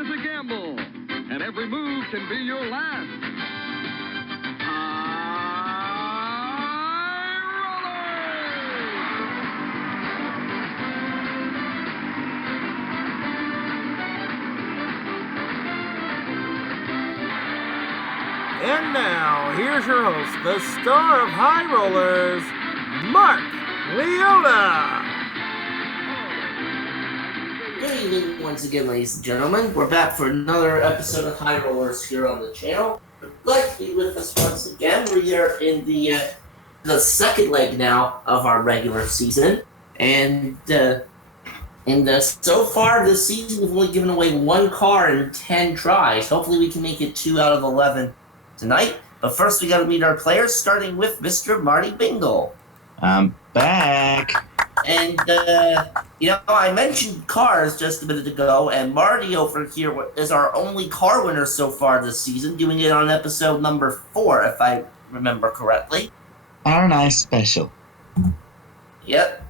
is a gamble, and every move can be your last. And now, here's your host, the star of High Rollers, Mark Leota. Good evening once again, ladies and gentlemen. We're back for another episode of High Rollers here on the channel. Glad to be with us once again. We are in the second leg now of our regular season. And so far this season, we've only given away one car in 10 tries. Hopefully we can make it 2 out of 11 tonight. But first we got to meet our players, starting with Mr. Marty Bingle. I'm back. And, I mentioned cars just a minute ago, and Marty over here is our only car winner so far this season, doing it on episode number 4, if I remember correctly. Aren't I special? Yep.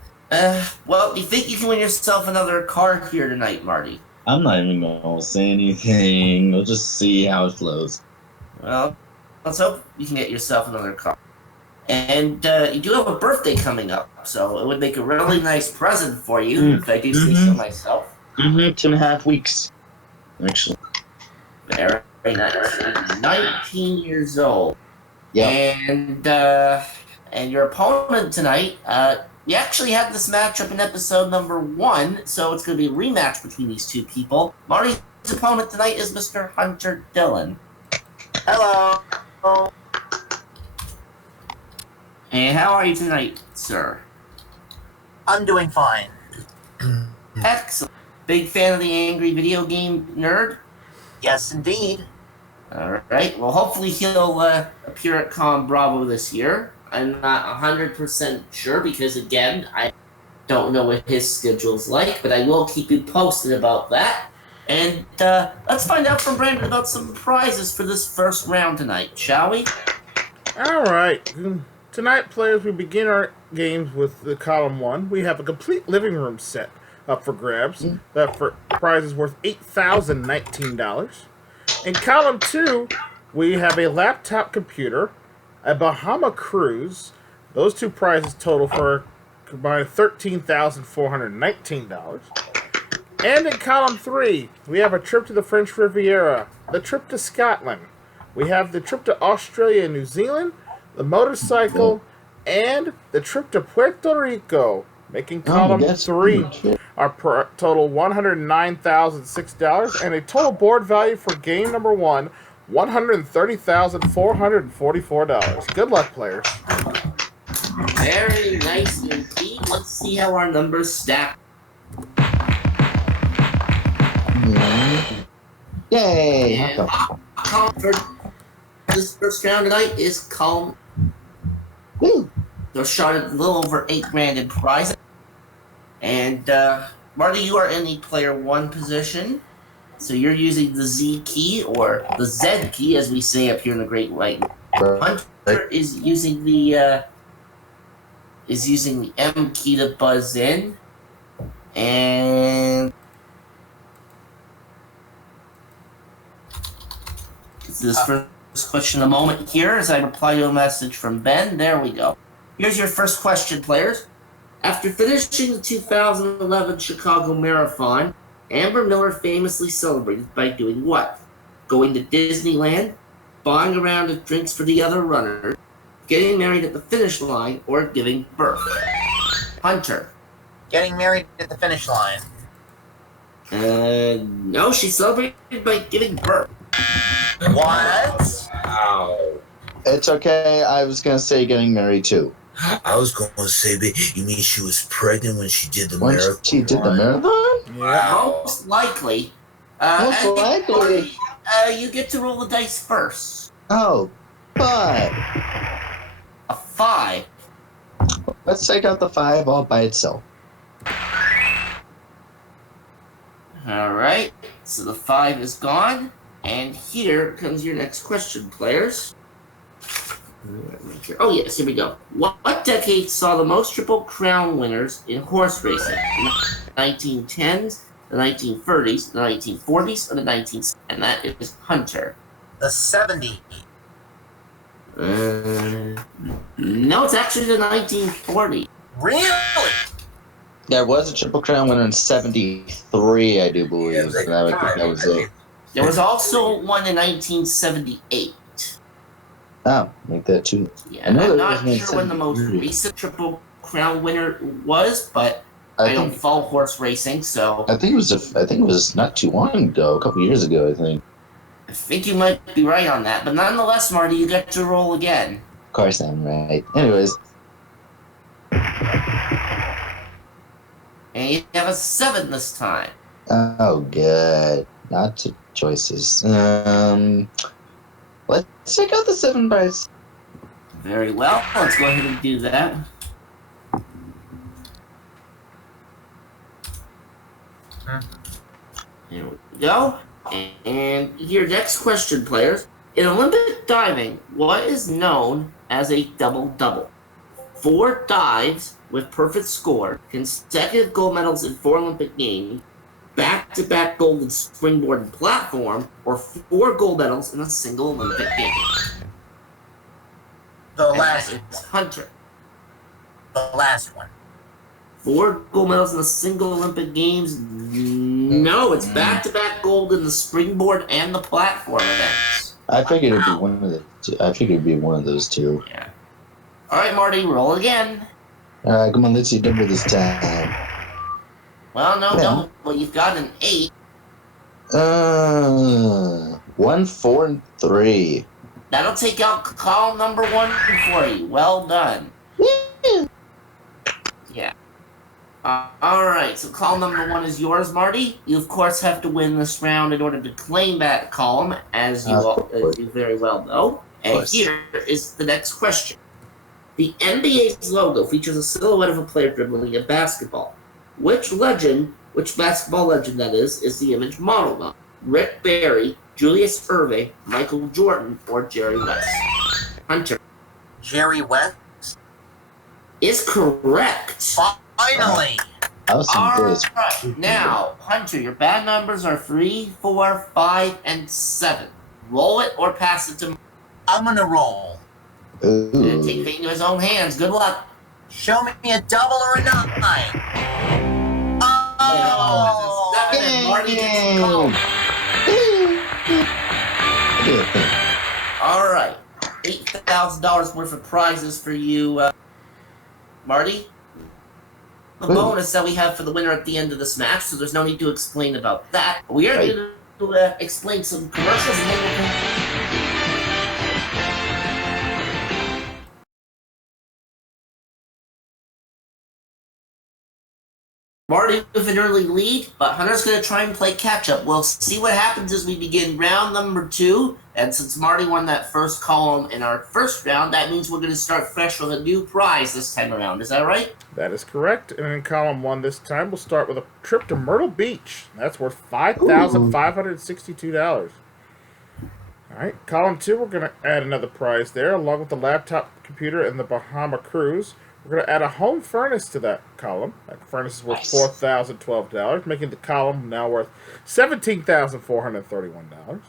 Well, do you think you can win yourself another car here tonight, Marty? I'm not even going to say anything. We'll just see how it flows. Well, let's hope you can get yourself another car. And you do have a birthday coming up, so it would make a really nice present for you, if I do say so myself. 2.5 weeks, actually. Very nice. 19 years old. Yeah. And your opponent tonight, we actually had this matchup in episode number 1, so it's going to be a rematch between these two people. Marty's opponent tonight is Mr. Hunter Dillon. Hello. And how are you tonight, sir? I'm doing fine. Excellent. Big fan of the Angry Video Game Nerd? Yes, indeed. Alright, well hopefully he'll appear at Con Bravo this year. I'm not 100% sure because, again, I don't know what his schedule's like, but I will keep you posted about that. And let's find out from Brandon about some prizes for this first round tonight, shall we? Alright. Tonight, players, we begin our games with the column 1. We have a complete living room set up for grabs. That prize is worth $8,019. In column 2, we have a laptop computer, a Bahama cruise. Those two prizes total for combined $13,419. And in column 3, we have a trip to the French Riviera, the trip to Scotland. We have the trip to Australia and New Zealand, the motorcycle, and the trip to Puerto Rico, making column 3 our total $109,006, and a total board value for game number 1, $130,444. Good luck, players. Very nice indeed. Let's see how our numbers stack. Yay! And column for this first round tonight is column. Woo! They're shot at a little over $8,000 in prize. And Marty, you are in the player 1 position. So you're using the Z key, or the Z key, as we say up here in the Great White. Hunter is using the M key to buzz in. And this first question in a moment here as I reply to a message from Ben. There we go. Here's your first question, players. After finishing the 2011 Chicago Marathon, Amber Miller famously celebrated by doing what? Going to Disneyland, buying a round of drinks for the other runners, getting married at the finish line, or giving birth? Hunter. Getting married at the finish line. No, she celebrated by giving birth. What? Wow. It's okay. I was going to say getting married too. I was going to say, you mean she was pregnant when she did the marathon? She did the marathon? Wow. Most likely. Most likely. You get to roll the dice first. Oh, 5. A 5. Let's take out the 5 all by itself. Alright, so the 5 is gone. And here comes your next question, players. Oh yes, here we go. What decade saw the most Triple Crown winners in horse racing? 1910s, the 1930s, the 1940s, or the 1970s? And that is Hunter. The 70. No, it's actually the 1940s. Really? There was a Triple Crown winner in '73, I do believe. Yeah, it was like And I would think that was it. There was also one in 1978. Oh, make that two. Yeah, I know I'm there not was one sure when the most 73. recent Triple Crown winner was, but I don't follow horse racing, so I think it was not too long ago, a couple years ago, I think. I think you might be right on that. But nonetheless, Marty, you get to roll again. Of course I'm right. Anyways, And you have a 7 this time. oh good. Not to choices. Let's check out the 7 price. Very well. Let's go ahead and do that. Here we go. And your next question, players. In Olympic diving, what is known as a double-double? 4 dives with perfect score, consecutive gold medals in 4 Olympic Games, back-to-back gold in springboard and platform, or 4 gold medals in a single Olympic game. The And last that is one. Hunter. The last one. 4 gold medals in a single Olympic Games? No, it's back-to-back gold in the springboard and the platform events. I figured it'd be one of the two. I figured it'd be one of those two. Yeah. All right, Marty, roll again. Alright, come on, let's see double this time. Well, no, Yeah. double. Well, you've got an 8. 1, 4, and 3. That'll take out column number 1 for you. Well done. Yeah. All right, so column number 1 is yours, Marty. You, of course, have to win this round in order to claim that column, as you very well know. And here is the next question. The NBA's logo features a silhouette of a player dribbling a basketball. Which basketball legend that is the image modeled on? Rick Barry, Julius Erving, Michael Jordan, or Jerry West? Hunter Jerry West. is correct. Finally. That was some All close. right, now, Hunter, your bad numbers are 3, 4, 5, and 7. Roll it or pass it to. I'm gonna roll. Take Ooh. fate into his own hands. Good luck. Show me a double or a 9. Oh. It's a 7, and Marty gets the call. All right, $8,000 worth of prizes for you, Marty. The bonus that we have for the winner at the end of this match, so there's no need to explain about that. We are going to explain some commercials and then we'll come. Marty with an early lead, but Hunter's going to try and play catch-up. We'll see what happens as we begin round number 2. And since Marty won that first column in our first round, that means we're going to start fresh with a new prize this time around. Is that right? That is correct. And in column 1 this time, we'll start with a trip to Myrtle Beach. That's worth $5,562. All right, column 2, we're going to add another prize there, along with the laptop computer and the Bahama cruise. We're going to add a home furnace to that column. That furnace is worth $4,012, making the column now worth $17,431.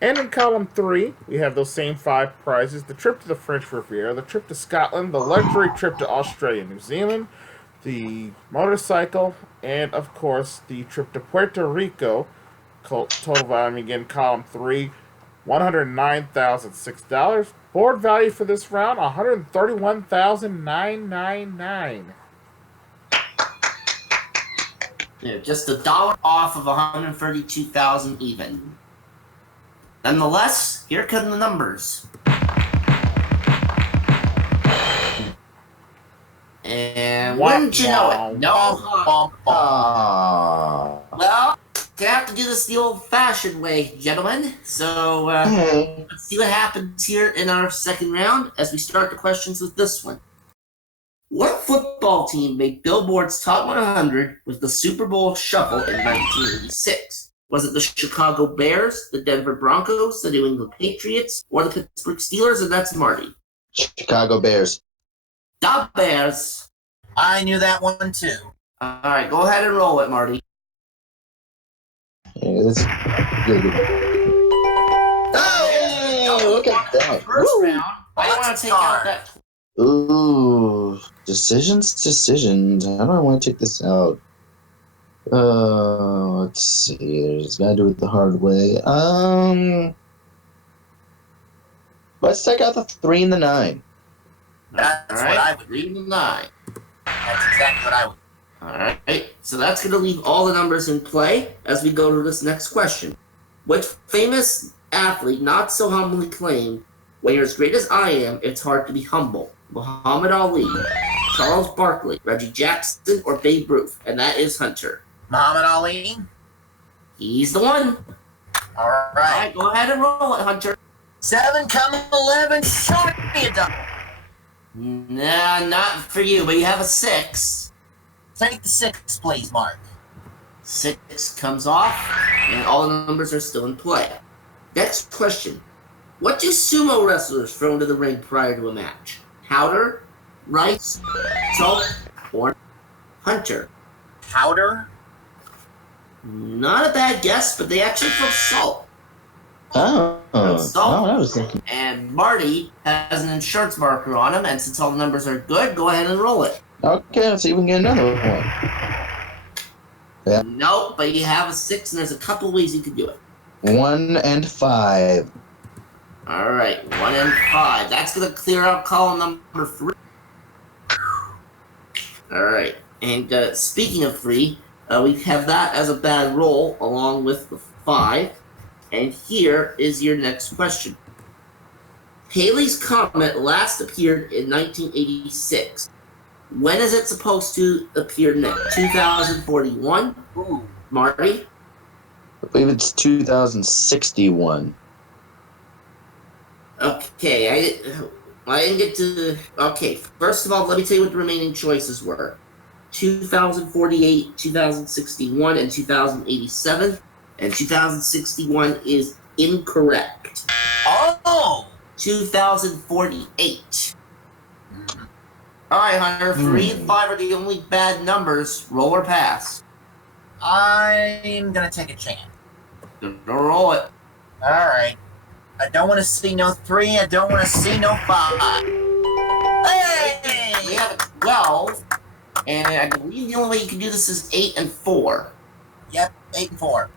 And in column 3, we have those same 5 prizes: the trip to the French Riviera, the trip to Scotland, the luxury trip to Australia and New Zealand, the motorcycle, and of course the trip to Puerto Rico. Total value again, column 3, $109,006. Board value for this round, $131,999. Yeah, just $1 off of 132,000 even. Nonetheless, here come the numbers. And wouldn't you know it? No. Aww. Well, gonna have to do this the old-fashioned way, gentlemen. So let's see what happens here in our second round as we start the questions with this one. What football team made Billboard's Top 100 with the Super Bowl Shuffle in 1986? Was it the Chicago Bears, the Denver Broncos, the New England Patriots, or the Pittsburgh Steelers? And that's Marty. Chicago Bears. The Bears. I knew that one too. All right, go ahead and roll it, Marty. Yeah, that's good. Oh, look at that. First Woo. round, I want to take out that. Ooh, decisions. How do I want to take this out? Let's see. There's gotta do it the hard way. Let's take out the 3 and the 9. That's All what right, I would 3 and 9. That's exactly what I would. All right, so that's going to leave all the numbers in play as we go to this next question. Which famous athlete not so humbly claimed, "When you're as great as I am, it's hard to be humble"? Muhammad Ali, Charles Barkley, Reggie Jackson, or Babe Ruth? And that is Hunter. Muhammad Ali. He's the one. All All right. right, go ahead and roll it, Hunter. 7, 11. Show me a double. Nah, not for you, but you have a 6. Take the 6, please, Mark. 6 comes off, and all the numbers are still in play. Next question. What do sumo wrestlers throw into the ring prior to a match? Powder, rice, salt, or Hunter? Powder. Not a bad guess, but they actually throw salt. Oh, I was thinking. And Marty has an insurance marker on him, and since all the numbers are good, go ahead and roll it. Okay, let's see if we can get another one. Yeah. Nope, but you have a 6, and there's a couple ways you could do it. 1 and 5. All right, 1 and 5. That's going to clear out column number 3. All right, and speaking of 3, we have that as a bad roll along with the 5. And here is your next question. Halley's Comet last appeared in 1986. When is it supposed to appear next? 2041? Ooh. Marty? I believe it's 2061. Okay, I didn't get to... Okay, first of all, let me tell you what the remaining choices were. 2048, 2061, and 2087. And 2061 is incorrect. Oh. 2048. Alright, Hunter, 3 and 5 are the only bad numbers. Roll or pass? I'm gonna take a chance. Don't roll it. All right. I don't want to see no 3. I don't want to see no 5. Hey! We have a 12, and I believe the only way you can do this is 8 and 4. Yep, 8 and 4.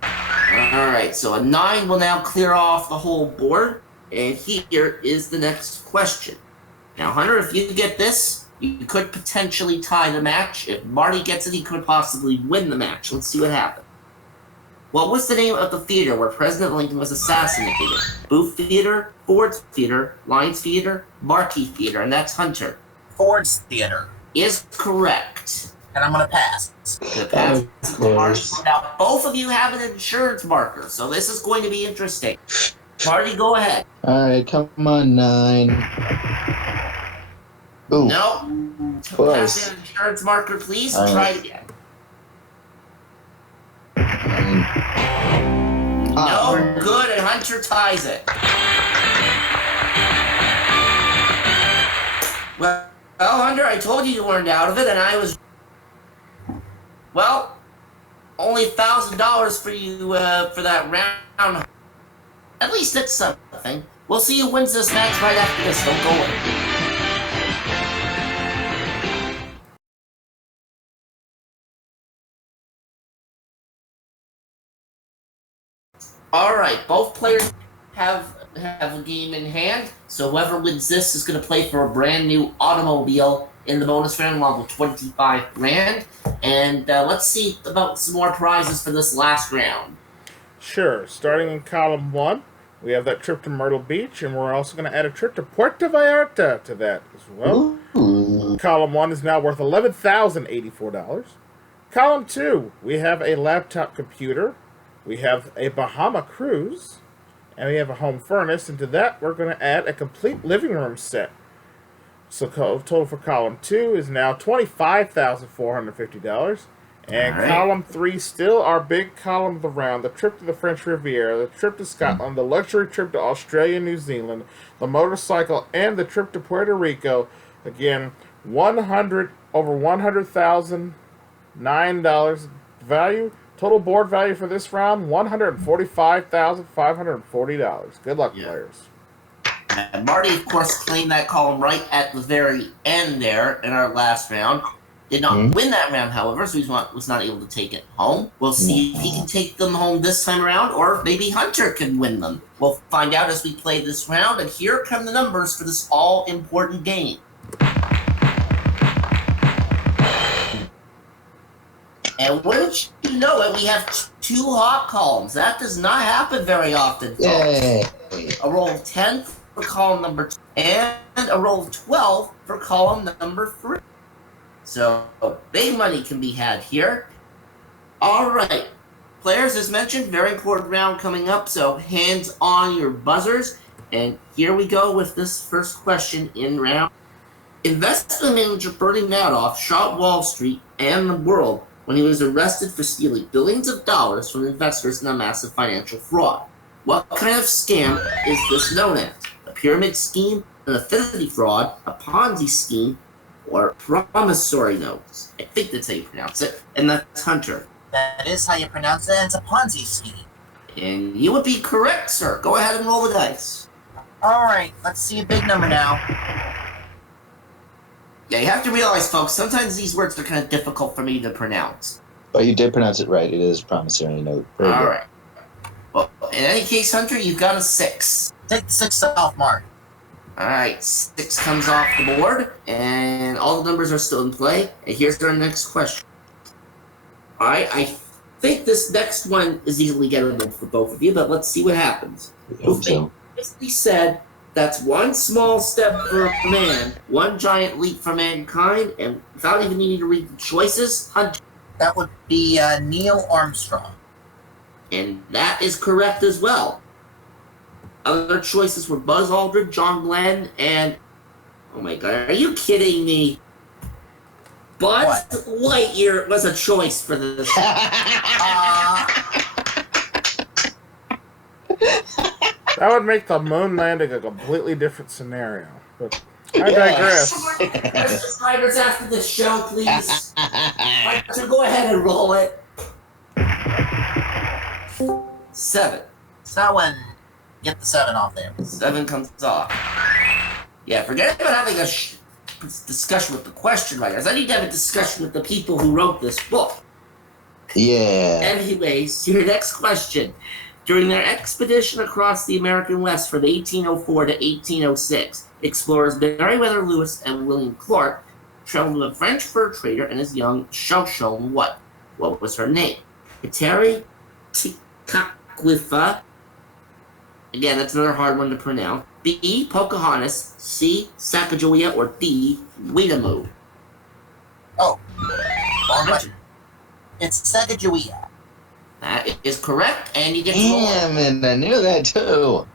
Alright, so a 9 will now clear off the whole board, and here is the next question. Now, Hunter, if you get this, you could potentially tie the match. If Marty gets it, he could possibly win the match. Let's see what happens. What was the name of the theater where President Lincoln was assassinated? Booth Theater, Ford's Theater, Lions Theater, Marquis Theater, and that's Hunter. Ford's Theater. Is correct. And I'm gonna pass. Good pass. Now, both of you have an insurance marker, so this is going to be interesting. Marty, go ahead. Alright, come on, 9. Ooh. No. Close. Pass an insurance marker, please, and try it again. 9. No, good, and Hunter ties it. Well, Hunter, I told you weren't out of it, and I was... Well, only $1,000 for you for that round. At least it's something. We'll see who wins this match right after this. Don't go away. Alright, both players have a game in hand, so whoever wins this is going to play for a brand new automobile in the bonus round along with 25 grand. And let's see about some more prizes for this last round. Sure. Starting in column 1, we have that trip to Myrtle Beach, and we're also going to add a trip to Puerto Vallarta to that as well. Ooh. Column 1 is now worth $11,084. Column 2, we have a laptop computer, we have a Bahama cruise, and we have a home furnace, and to that we're going to add a complete living room set. So total for column 2 is now $25,450. And All right. column 3, still our big column of the round, the trip to the French Riviera, the trip to Scotland, the luxury trip to Australia, New Zealand, the motorcycle, and the trip to Puerto Rico. Again, over $100,009 value, Total board value for this round, $145,540. Good luck, players. And Marty, of course, claimed that column right at the very end there in our last round. Did not win that round, however, so he was not able to take it home. We'll see if he can take them home this time around, or maybe Hunter can win them. We'll find out as we play this round, and here come the numbers for this all-important game. And wouldn't you know it, we have 2 hot columns. That does not happen very often, folks. Yay. A roll of 10 for column number 2, and a roll of 12 for column number 3. So, big money can be had here. All right. Players, as mentioned, very important round coming up, so hands on your buzzers. And here we go with this first question in round. Investment manager Bernie Madoff shot Wall Street and the world when he was arrested for stealing billions of dollars from investors in a massive financial fraud. What kind of scam is this known as? A pyramid scheme, an affinity fraud, a Ponzi scheme, or promissory notes? I think that's how you pronounce it. And that's Hunter. That is how you pronounce it, and it's a Ponzi scheme. And you would be correct, sir. Go ahead and roll the dice. Alright, let's see a big number now. Yeah, you have to realize, folks, sometimes these words are kind of difficult for me to pronounce. But you did pronounce it right. It is promissory note. Very good. Alright. Well, in any case, Hunter, you've got a 6. Take the 6 off, Mark. Alright, 6 comes off the board, and all the numbers are still in play. And here's our next question. Alright, I think this next one is easily gettable for both of you, but let's see what happens. I hope so. Basically said, that's one small step for man, one giant leap for mankind, and without even needing to read the choices, Hunter. That would be Neil Armstrong. And that is correct as well. Other choices were Buzz Aldrin, John Glenn, and... oh my god, are you kidding me? Buzz Lightyear was a choice for this. That would make the moon landing a completely different scenario. But I digress. Subscribers after this show, please. So go ahead and roll it. 7. So, get the 7 off there. 7 comes off. Yeah, forget about having a discussion with the question writers. I need to have a discussion with the people who wrote this book. Yeah. Anyways, your next question. During their expedition across the American West from 1804 to 1806, explorers Meriwether Lewis and William Clark traveled with a French fur trader and his young Shoshone what? What was her name? Kateri Tekakwitha. Again, that's another hard one to pronounce. B. Pocahontas. C. Sacagawea. Or D. Weetamoo. Oh. Wrong button. It's Sacagawea. That is correct, and you get to roll. Damn it, I knew that too.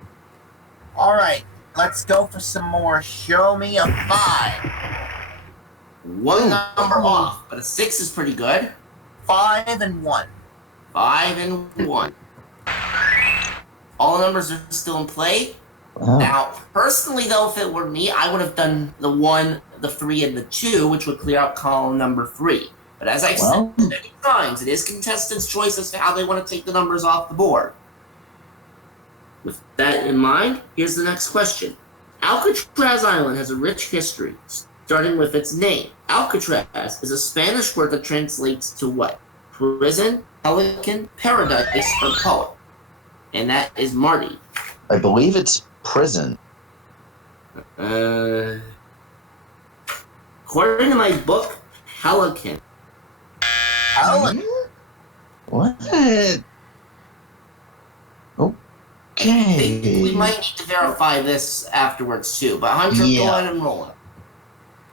Alright, let's go for some more. Show me a 5. One number off, but a 6 is pretty good. 5 and 1. 5 and 1. All the numbers are still in play. Wow. Now, personally, though, if it were me, I would have done the 1, the 3, and the 2, which would clear out column number 3. But as I've said many times, it is contestants' choice as to how they want to take the numbers off the board. With that in mind, here's the next question. Alcatraz Island has a rich history, starting with its name. Alcatraz is a Spanish word that translates to what? Prison, pelican, paradise, or poet. And that is Marty. I believe it's prison. According to my book, pelican. What? I think we Okay. might need to verify this afterwards too, but Hunter, go ahead and roll it.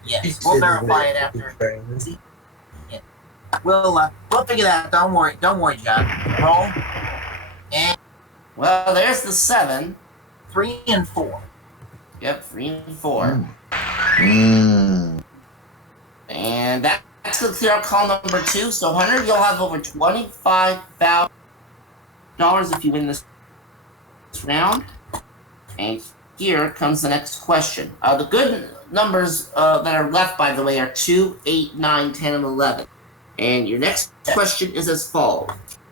Yes, we'll verify it after. Yeah. We'll figure that out. Don't worry, John. Roll. And Well, there's the 7. 3 and 4. Yep, 3 and 4. Mm. And that's going to clear out call number 2. So, Hunter, you'll have over $25,000 if you win this round. And here comes the next question. The good numbers that are left, by the way, are 2, 8, 9, 10, and 11. And your next question is as follows.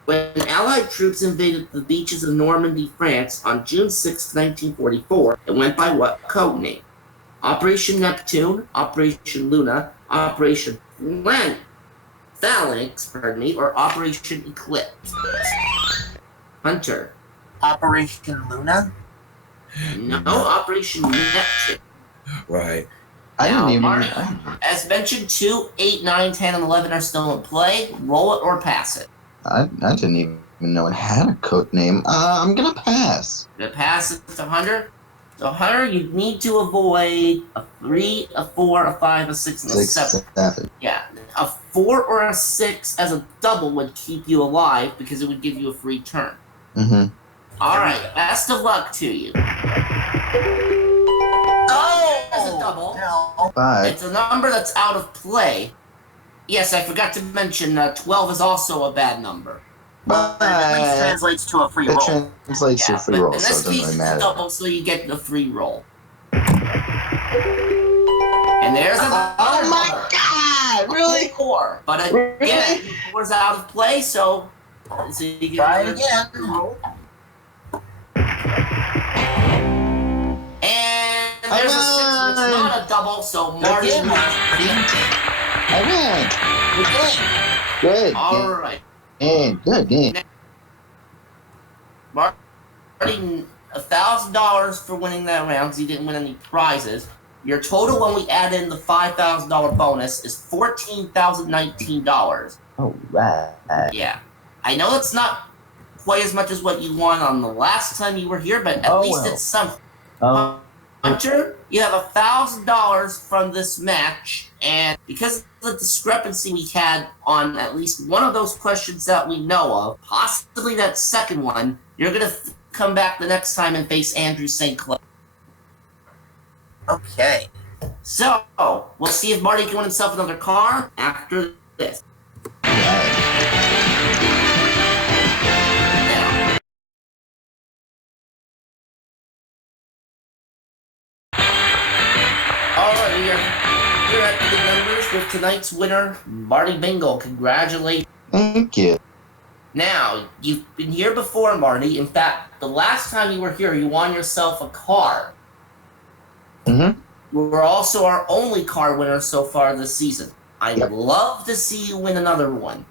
when Allied troops invaded the beaches of Normandy, France on June 6, 1944, it went by what code name? Operation Neptune, Operation Luna, Operation Phalanx, or Operation Eclipse? Hunter. Operation Luna? No, Operation Neptune. Right. I Now, didn't even. Marty, as mentioned, 2, 8, 9, 10, and 11 are still in play. Roll it or pass it. I didn't even know it had a code name. I'm gonna pass. The pass it to Hunter. So Hunter, you need to avoid a 3, a 4, a 5, a 6, and a 7. 7. Yeah, a 4 or a 6 as a double would keep you alive because it would give you a free turn. Mm-hmm. Alright, best of luck to you. Oh! As a double. No. 5. It's a number that's out of play. Yes, I forgot to mention 12 is also a bad number. But it at least translates to a free It roll. translates to a free but roll, in so this it doesn't case, really it's a matter. double, so you get the free roll. And there's another Oh my number. god! Really? 4. But again, 4's out of play, so you get Try it another again. roll. And there's a 6, and it's not a double, so Marty. Again, Marty. Alright. Good game. Good. Alright. Game. Good game. Marty, $1,000 for winning that round because he didn't win any prizes. Your total when we add in the $5,000 bonus is $14,019. Alright. Yeah. I know it's not quite as much as what you won on the last time you were here, but at least it's something. Hunter, you have $1,000 from this match, and because of the discrepancy we had on at least one of those questions that we know of, possibly that second one, you're gonna come back the next time and face Andrew St. Clair. Okay. So, we'll see if Marty can win himself another car after this. Now, alright, we are here at the numbers with tonight's winner, Marty Bingle. Congratulations. Thank you. Now, you've been here before, Marty. In fact, the last time you were here, you won yourself a car. Mm-hmm. You were also our only car winner so far this season. I'd love to see you win another one.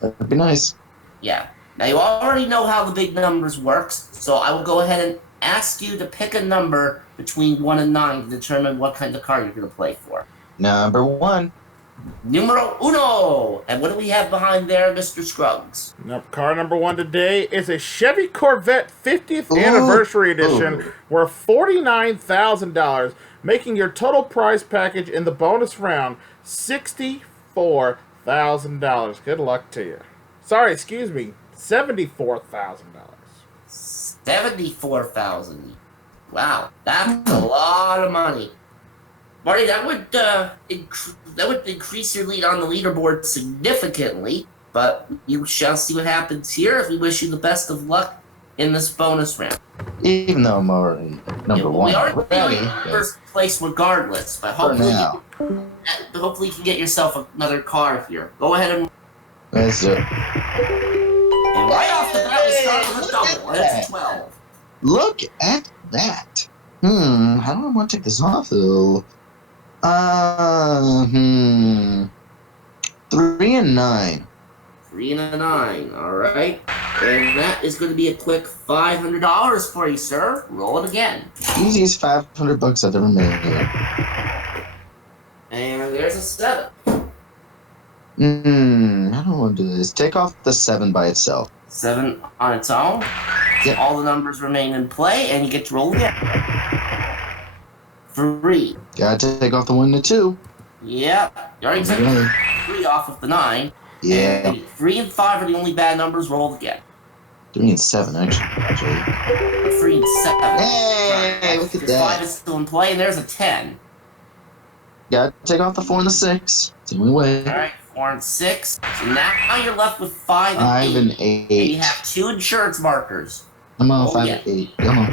That'd be nice. Yeah. Now, you already know how the big numbers works, so I will go ahead and ask you to pick a number between 1 and 9 to determine what kind of car you're going to play for. Number 1. Numero uno! And what do we have behind there, Mr. Scruggs? Car number 1 today is a Chevy Corvette 50th Anniversary Edition worth $49,000, making your total prize package in the bonus round $64,000. Good luck to you. Sorry, excuse me, $74,000. $74,000. Wow, that's a lot of money. Marty, that would increase your lead on the leaderboard significantly, but you shall see what happens here. If we wish you the best of luck in this bonus round. Even though I'm already number 1 We are already. in first place regardless, but For hopefully, now. hopefully you can get yourself another car here. Go ahead and Let's do it. right off the bat, we start with a double, and it's 12. Look at that. How do I want to take this off, though? 3 and 9. 3 and a 9, alright. And that is going to be a quick $500 for you, sir. Roll it again. Easiest $500 I've ever made. And there's a 7. I don't want to do this. Take off the 7 by itself. 7 on its own. Yep. All the numbers remain in play, and you get to roll again. 3. Gotta take off the 1 and the 2. Yep. You already took Okay. 3 off of the 9. Yeah. And 3 and 5 are the only bad numbers. Roll again. 3 and 7, actually. 3 and 7. Hey, look at Because 5 that. is still in play, and there's a 10. Gotta take off the 4 and the 6. It's the only way. Alright, 4 and 6. So now you're left with 5 and 8. 5 and And you 8. have 2 insurance markers. Come on, Oh, 5 yeah. and 8. Come on.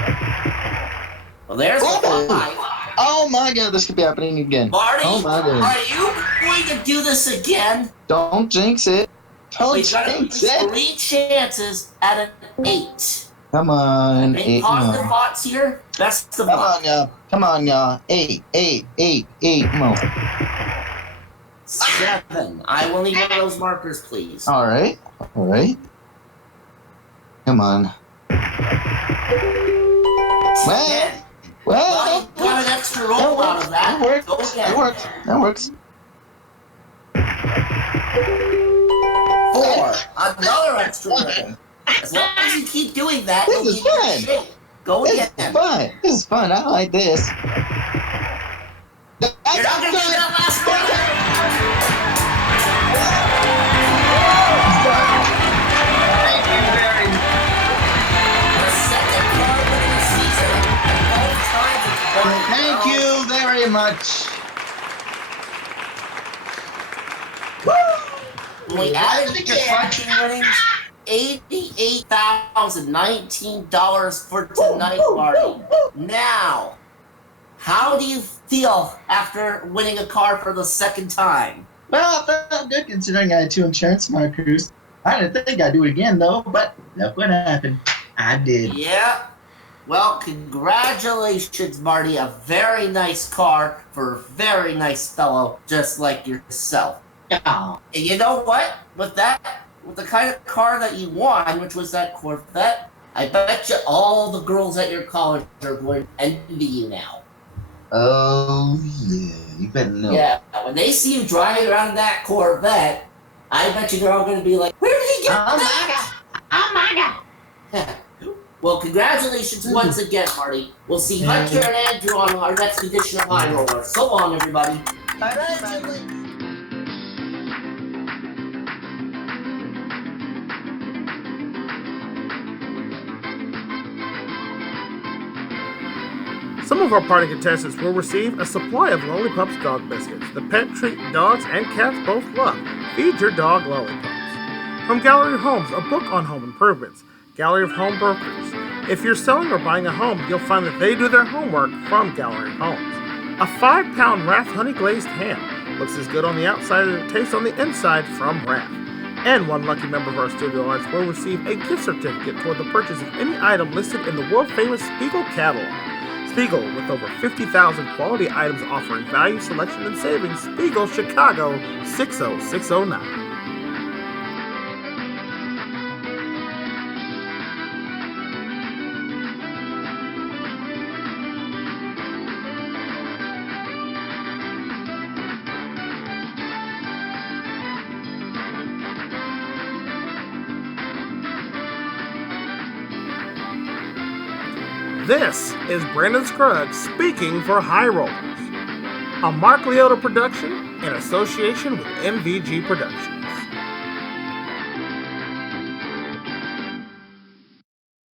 Well, there's a Oh! 5. Oh my god, this could be happening again. Marty, Oh my god. are you going to do this again? Don't jinx it. Don't We've got at jinx least it. 3 chances at an 8. Come on, Any 8 positive more. thoughts here? Best of Come luck. on, y'all. Come on, y'all. 8, 8, 8, 8 more. 7. I will need one of those markers, please. All right. All right. Come on. 10. Well, you got an extra roll out of that. That works. Go again. That works. That works. 4. Another extra roll. As long as you keep doing that, This you'll is keep your fun. shape. Go This again. is fun. This is fun. I like this. You're not gonna get that last one. Thank you very much. The second card of the season. Both times it's going Thank well. you very much. We added your fighting winnings. $88,019 for tonight, Marty. Now, how do you feel after winning a car for the second time? Well, I felt good considering I had 2 insurance markers. I didn't think I'd do it again, though, but look what happened. I did. Yeah. Well, congratulations, Marty. A very nice car for a very nice fellow just like yourself. Oh, And you know what? With the kind of car that you won, which was that Corvette, I bet you all the girls at your college are going to envy you now. Oh, yeah. You better know. Yeah, when they see you driving around that Corvette, I bet you they're all going to be like, where did he get that? Oh my god! Well, congratulations once again, Marty. We'll see Hunter and Andrew on our next edition of High Roller. So long, everybody. bye-bye. Some of our party contestants will receive a supply of Lollipops dog biscuits, the pet treat dogs and cats both love. Feed your dog Lollipops. From Gallery of Homes, a book on home improvements. Gallery of Home Brokers. If you're selling or buying a home, you'll find that they do their homework from Gallery of Homes. A 5-pound Raff honey glazed ham. Looks as good on the outside as it tastes on the inside from Raff. And one lucky member of our studio audience will receive a gift certificate toward the purchase of any item listed in the world-famous Spiegel catalog. Spiegel, with over 50,000 quality items offering value, selection, and savings. Spiegel, Chicago, 60609. This is Brandon Scruggs speaking for High Rollers, a Mark Leota production in association with MVG Productions.